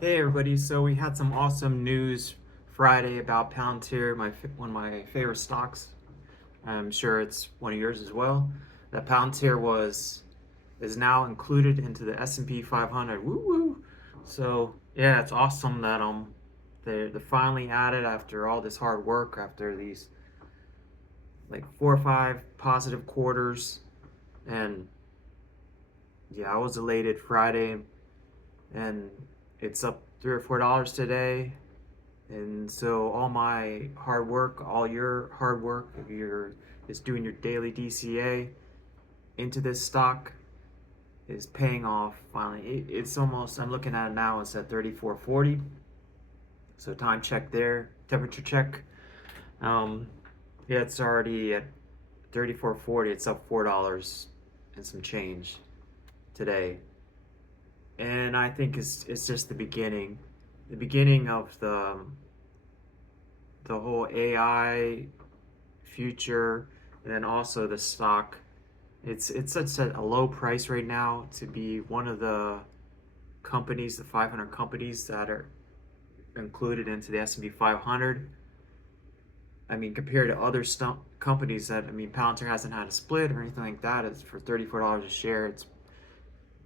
Hey everybody, so we had some awesome news Friday about Palantir, one of my favorite stocks. I'm sure it's one of yours as well. That Palantir is now included into the S&P 500. Woo woo! So yeah, it's awesome that they're finally added after all this hard work, after these like 4 or 5 positive quarters, and yeah, I was elated Friday, and it's up $3 or $4 today. And so all my hard work, all your hard work, if you're is doing your daily DCA into this stock is paying off finally. It's almost, I'm looking at it now, it's at 34.40. So time check there, temperature check. Um, yeah, it's already at 34.40. It's up $4 and some change today. And I think it's just the beginning of the whole AI future, and then also the stock. It's such a low price right now to be one of the companies, the 500 companies that are included into the S&P 500. I mean, compared to other companies that, I mean, Palantir hasn't had a split or anything like that. It's for $34 a share.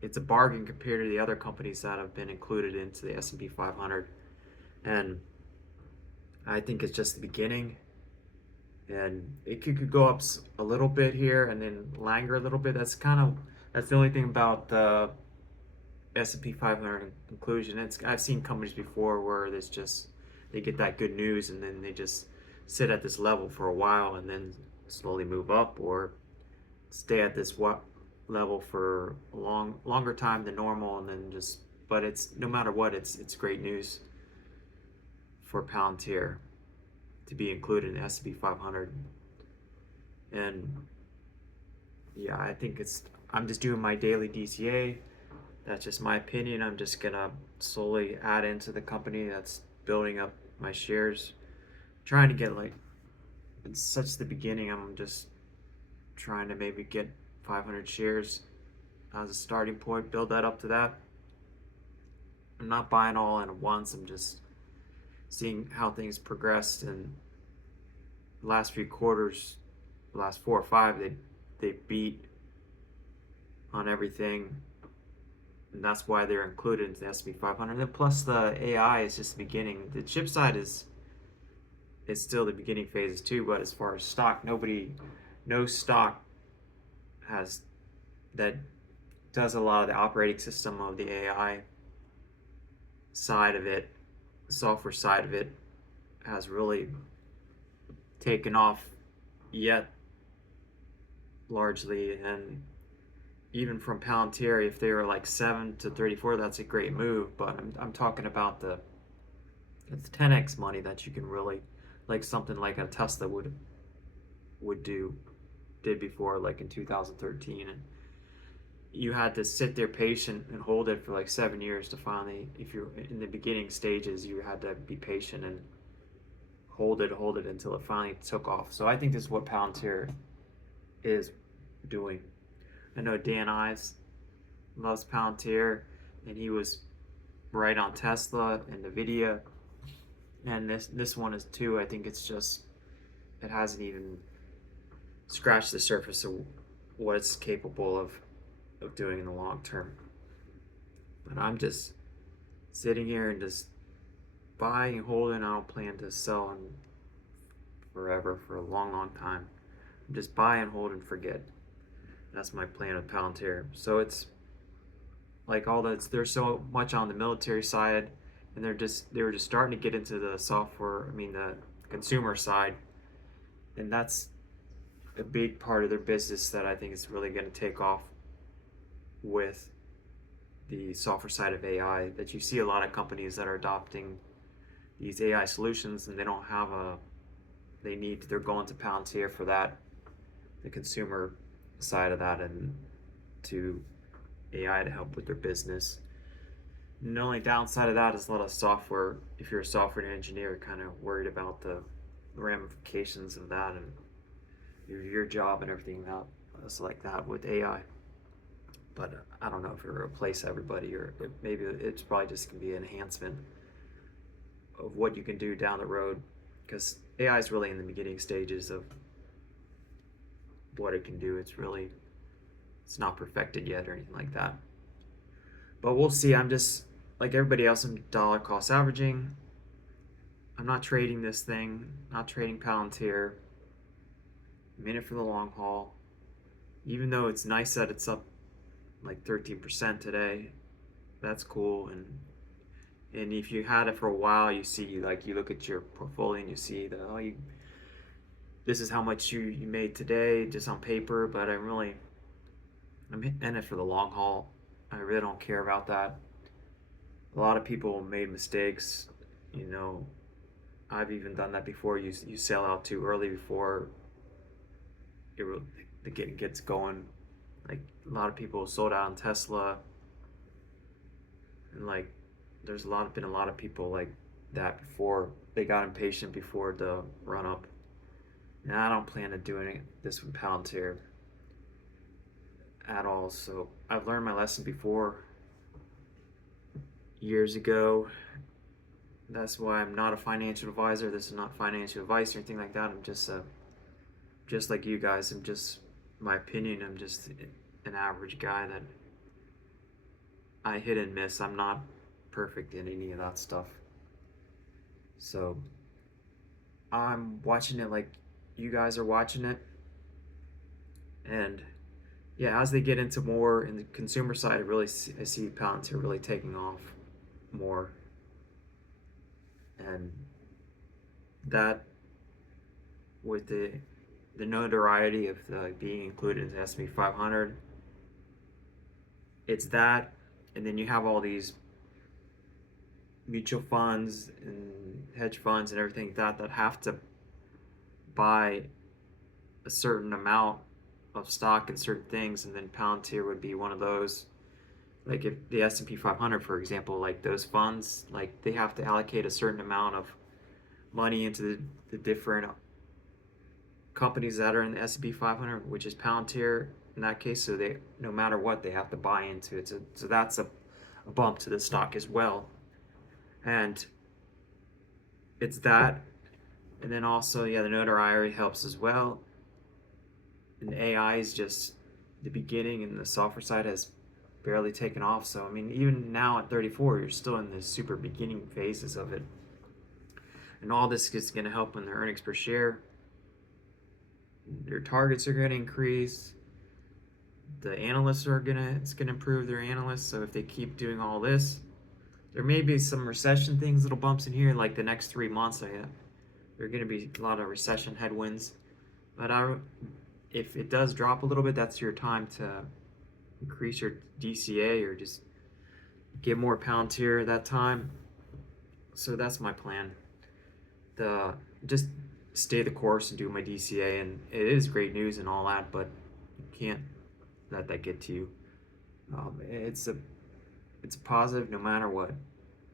It's a bargain compared to the other companies that have been included into the S&P 500. And I think it's just the beginning. And it could go up a little bit here and then linger a little bit. That's the only thing about the S&P 500 inclusion. I've seen companies before where they get that good news and then they just sit at this level for a while and then slowly move up, or stay at this level for a longer time than normal, and then just, but it's, no matter what, it's great news for Palantir to be included in the S&P 500. And yeah, I'm just doing my daily DCA. That's just my opinion. I'm just gonna slowly add into the company that's building up my shares. Trying to get, like, it's such the beginning. I'm just trying to maybe get 500 shares as a starting point, build that up to that. I'm not buying all in at once. I'm just seeing how things progressed in the last few quarters, the last 4 or 5. They beat on everything, and that's why they're included in the S&P 500. And plus, the AI is just the beginning. The chip side is still the beginning phases too. But as far as stock, no stock has that does a lot of the operating system of the AI side of it, the software side of it, has really taken off yet, largely. And even from Palantir, if they were like 7 to 34, that's a great move. But I'm talking about it's 10x money that you can really, like something like a Tesla would did before, like in 2013. And you had to sit there patient and hold it for like 7 years to finally, if you're in the beginning stages, you had to be patient and hold it until it finally took off. So I think this is what Palantir is doing. I know Dan Ives loves Palantir, and he was right on Tesla and Nvidia, and this one is too. I think it hasn't even scratched the surface of what it's capable of doing in the long term. But I'm just sitting here and just buying and holding. I don't plan to sell in forever, for a long time. I'm just buy and hold and forget. That's my plan with Palantir. So it's like all that. There's so much on the military side, and they were just starting to get into the software. I mean, the consumer side, and that's a big part of their business that I think is really going to take off with the software side of AI. That you see a lot of companies that are adopting these AI solutions, and they don't have they're going to Palantir for that, the consumer side of that, and to AI to help with their business. And the only downside of that is a lot of software. If you're a software engineer, kind of worried about the ramifications of that and your job and everything else like that with AI. but I don't know if it'll replace everybody, or maybe it's probably just gonna be an enhancement of what you can do down the road, because AI is really in the beginning stages of what it can do. It's not perfected yet or anything like that. But we'll see. I'm just like everybody else. I'm dollar cost averaging. I'm not trading this thing. Not trading Palantir. I'm in it for the long haul. Even though it's nice that it's up like 13% today, that's cool. And if you had it for a while, you see, like, you look at your portfolio and you see that, oh, this is how much you made today just on paper. But I'm in it for the long haul. I really don't care about that. A lot of people made mistakes. You know, I've even done that before. You sell out too early before it gets going. Like, a lot of people sold out on Tesla, and like there's been a lot of people like that before. They got impatient before the run up. And I don't plan on doing this with Palantir at all. So I've learned my lesson before, years ago. That's why I'm not a financial advisor. This is not financial advice or anything like that. I'm just like you guys. I'm just my opinion. I'm just an average guy that I hit and miss. I'm not perfect in any of that stuff. So I'm watching it like you guys are watching it. And yeah, as they get into more in the consumer side, I see Palantir really taking off more. And that, with the notoriety of being included in the S&P 500, it's that, and then you have all these mutual funds and hedge funds and everything that have to buy a certain amount of stock in certain things, and then Palantir would be one of those. Like, if the S&P 500, for example, like those funds, like they have to allocate a certain amount of money into the different companies that are in the S&P 500, which is Palantir in that case. So they, no matter what, they have to buy into it. So that's a bump to the stock as well. And it's that. And then also, yeah, the notoriety helps as well. And AI is just the beginning, and the software side has barely taken off. So I mean, even now at 34, you're still in the super beginning phases of it. And all this is going to help in the earnings per share. Their targets are going to increase. The analysts it's going to improve their analysts. So if they keep doing all this, there may be some recession things, little bumps in here, like the next 3 months. There are going to be a lot of recession headwinds. But if it does drop a little bit, that's your time to increase your DCA or just get more Palantir at that time. So that's my plan. Just stay the course and do my DCA, and it is great news and all that, but you can't let that get to you. It's a positive no matter what.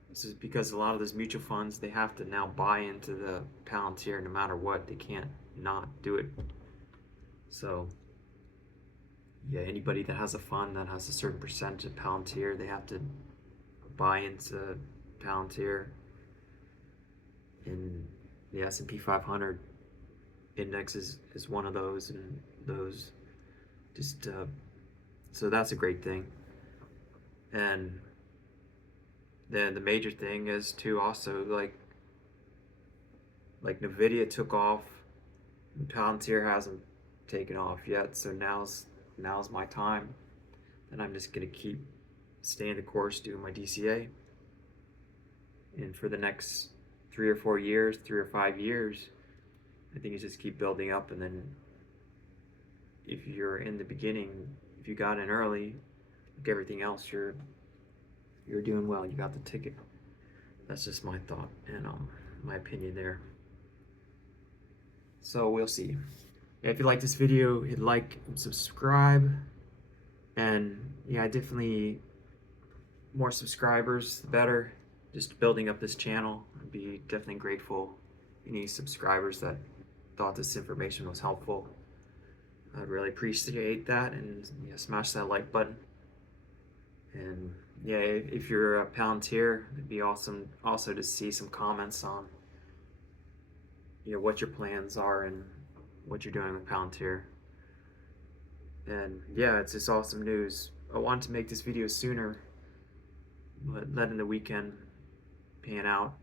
This is because a lot of those mutual funds, they have to now buy into the Palantir no matter what. They can't not do it. So yeah, anybody that has a fund that has a certain percentage of Palantir, they have to buy into Palantir. And the S&P 500 index is one of those, and those just so that's a great thing. And then the major thing is too, also, like Nvidia took off, and Palantir hasn't taken off yet. So now's my time, and I'm just gonna keep staying the course, doing my DCA. And for the next 3 or 4 years, 3 or 5 years, I think you just keep building up. And then if you're in the beginning, if you got in early, like everything else, you're doing well. You got the ticket. That's just my thought and my opinion there. So we'll see. If you like this video, hit like and subscribe. And yeah, definitely more subscribers, the better. Just building up this channel. I'd be definitely grateful. Any subscribers that thought this information was helpful, I'd really appreciate that. And yeah, smash that like button. And yeah, if you're a Palantir, it'd be awesome also to see some comments on what your plans are and what you're doing with Palantir. And yeah, it's just awesome news. I wanted to make this video sooner, but letting the weekend pan out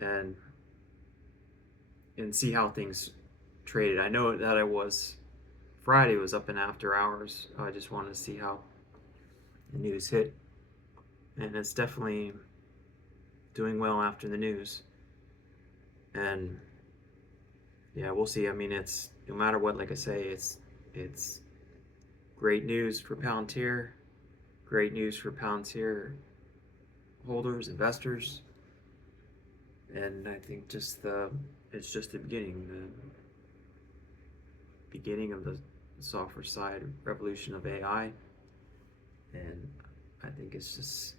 and see how things traded. I know that Friday was up in after hours. I just wanted to see how the news hit, and it's definitely doing well after the news. And yeah, we'll see. I mean, it's no matter what, like I say, it's great news for Palantir, great news for Palantir holders, investors, and I think it's just the beginning of the software side revolution of AI, and I think it's just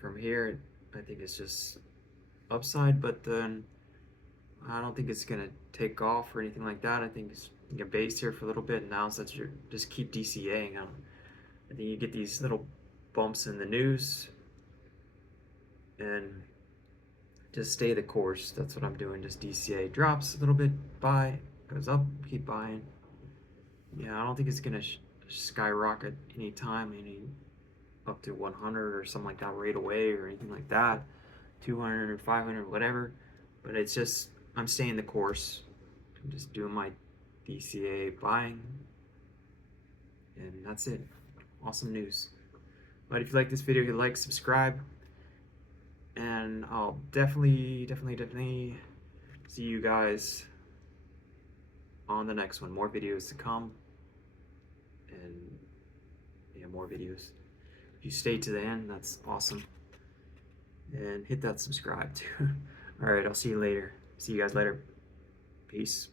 from here. I think it's just upside, but then I don't think it's gonna take off or anything like that. I think it's you get base here for a little bit, and now since you just keep DCAing, I think you get these little bumps in the news, and just stay the course. That's what I'm doing. Just DCA drops a little bit, buy, goes up, keep buying. Yeah, I don't think it's gonna skyrocket anytime, up to 100 or something like that right away or anything like that, 200 or 500, whatever. But it's just I'm staying the course. I'm just doing my DCA buying, and that's it. Awesome news. But if you like this video, hit like, subscribe, and I'll definitely see you guys on the next one. More videos to come, and yeah, more videos. If you stay to the end, that's awesome. And hit that subscribe too. All right, I'll see you later. See you guys later. Peace.